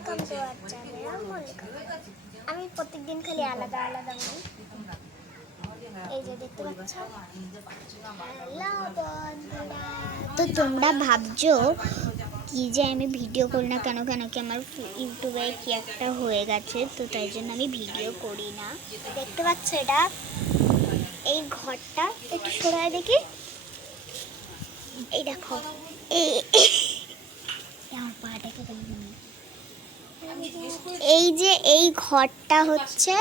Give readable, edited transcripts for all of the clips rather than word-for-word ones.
Welcome to our channel Mallika. আমি প্রত্যেকদিন খালি আলাদা আলাদা বলি। এই যে দেখতে পাচ্ছ, হ্যালো বন্ধুরা। তো তোমরা ভাবছো কি যে আমি ভিডিও করি না কেন, কি আমার ইউটিউবে কি একটা হয়ে গেছে, তো তাই জন্য আমি ভিডিও করি না। দেখতে পাচ্ছ এটা, এই ঘরটা একটু সরায় দেখি। এই দেখো, এই যে এই ঘরটা হচ্ছে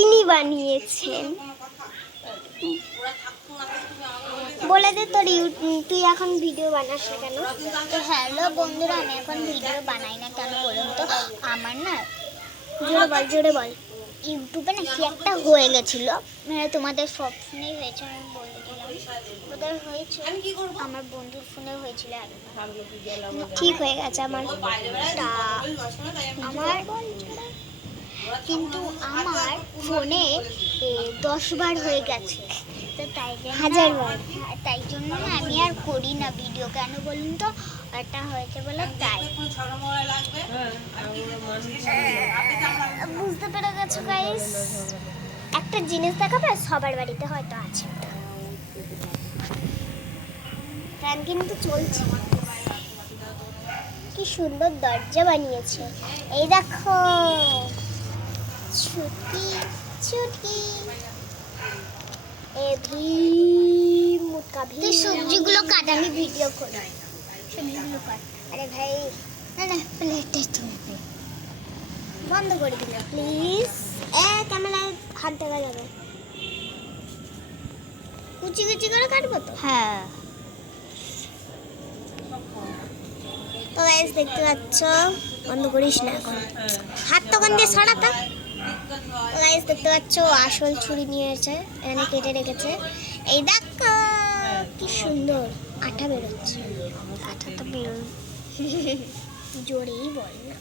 ইনি বানিয়েছেন। বলে দে তোর তুই এখন ভিডিও বানাস না কেন? তো হ্যালো বন্ধুরা, আমি এখন ভিডিও বানাই না কেন বলুন তো? আমার না, জোরে বল ইউটিউবে না কি একটা হয়ে গেছিলো, মানে তোমাদের সব ফোনেই হয়েছে, আমি বলে দিলাম। ওদের হয়েছে, আমার বন্ধুর ফোনে হয়েছিল, ঠিক হয়ে গেছে আমার কিন্তু আমার ফোনে 10 বার হয়ে গেছে, তো তাই জন্য 1000 বার, তাই জন্য না আমি আর করি না ভিডিও। কেন বলুন তো? এটা হয়েছে বলে তাই। বুঝতে পেরে গেছো গাইস? একটা জিনিস দেখাবে, সবার বাড়িতে হয়তো আছে, ফ্যান কিন্তু চলছে। কি সুন্দর দরজা বানিয়েছে, এই দেখো, ছুটি ছুটি তুই সবজিগুলো কাট, আমি ভিডিও করি। সবজিগুলো কাট। আরে ভাই, না প্লেটে তুলবে, বন্ধ করে দিলে প্লিজ। ক্যামেরায় হাত দেখা যাবে। কুচি কুচি করে কাটবো তো? হ্যাঁ। তো গাইস দেখতে পাচ্ছ, বন্ধ করিস না এখন, হাত তখন দিয়ে সরাতা। তো গাইস দেখতে পাচ্ছ, আসল ছুরি নিয়েছে, এখানে কেটে রেখেছে। এই দেখো কি সুন্দর আঠা বেরোচ্ছে। আঠা তো বেরোয়, জোরেই বল না।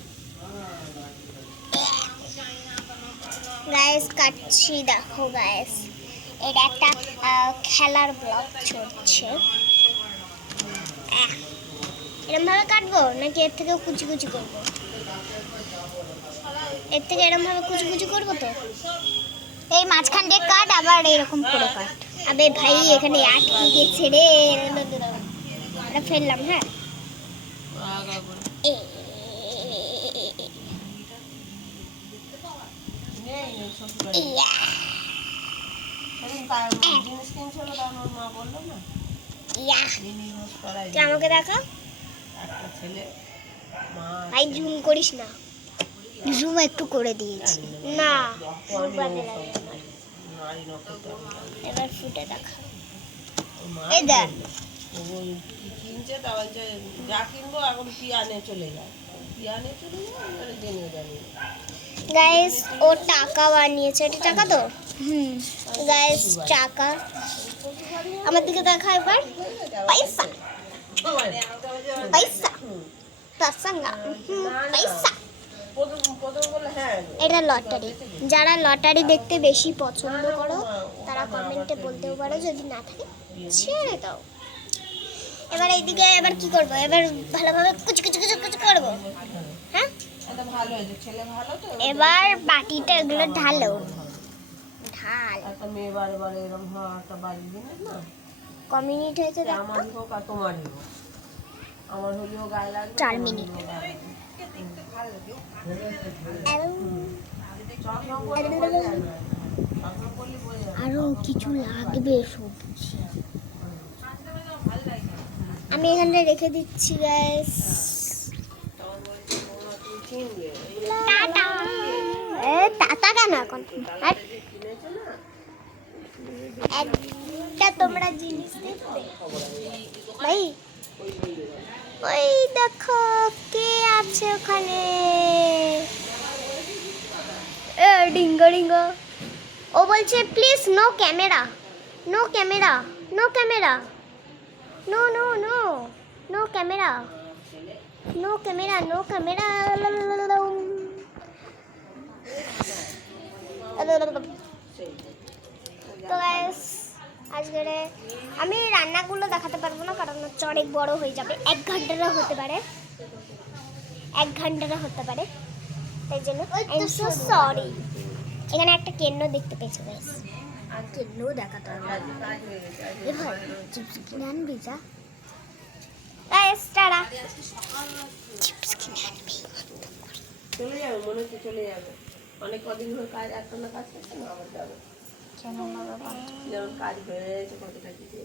গাইস কাটছি, দেখো গাইস, এটা একটা খেলার ব্লগ চলছে। এরম ভাবে কাটবো নাকি এর থেকে কুচি কুচি করবো? এর থেকে এরম ভাবে কুচি কুচি করবো তো। এই মাঝখান দিয়ে কাট, আবার এরকম করে কাট। আবে ভাই, এখানে আটকে গেছে রে, এটা ফেললাম। হ্যাঁ, আমাকে দেখা ভাই, জুম করিস না। জুম একটু করে দিয়েছি না, এবার ফুটে দেখা। এই দেখ, গাইস ও টাকা বানিয়েছে, এটা টাকা তো। গাইস টাকা, আমার দিকে দেখা একবার। পয়সা পয়সা পয়সা পয়সা। এটা লটারি। যারা লটারি দেখতে বেশি পছন্দ করো তারা কমেন্টে বলতেও পারো, যদি না থাকে ছেড়ে দাও। এবার এইদিকে এবার কি করবো? এবার ভালোভাবে কুচি কুচি কুচি কুচি করবো। হ্যাঁ, এবার বাটিটা এগুলো ঢালো, ঢাল। ক মিনিট হয়েছে? 4 মিনিট। আরো কিছু লাগবে সবজি, আমি এখানে রেখে দিচ্ছি গাইস। টাটা কেন এখন? একটা তোমরা জিনিস দেখবে ভাই, ওই দেখো কে আছে ওখানে, ডিঙ্গা ডিঙ্গা। ও বলছে please no camera, no camera, no camera, no no no no camera, no camera, no camera. তো গাইস আজকে আমি রান্নাগুলো দেখাতে পারবো না, কারণ হচ্ছে অনেক বড় হয়ে যাবে, 1 ঘন্টারও হতে পারে। 1 ঘন্টারও হতে পারে, তাই জন্য সো সরি। এখানে একটা কেন্ন দেখতে পেয়েছো গাইস, আর কেন্নও দেখাতে হবে। এবার চিপস কিনে আনবি যা গাইস, টাটা। চিপস কিনে আনবি, চলে যাবে, মনে হচ্ছে চলে যাবে। অনেক কদিন ধরে কাজ একটা না কাজ করছে না, আবার যাবে। কেন বাবা? যেমন কাজ হয়ে গেছে কতটা কিছু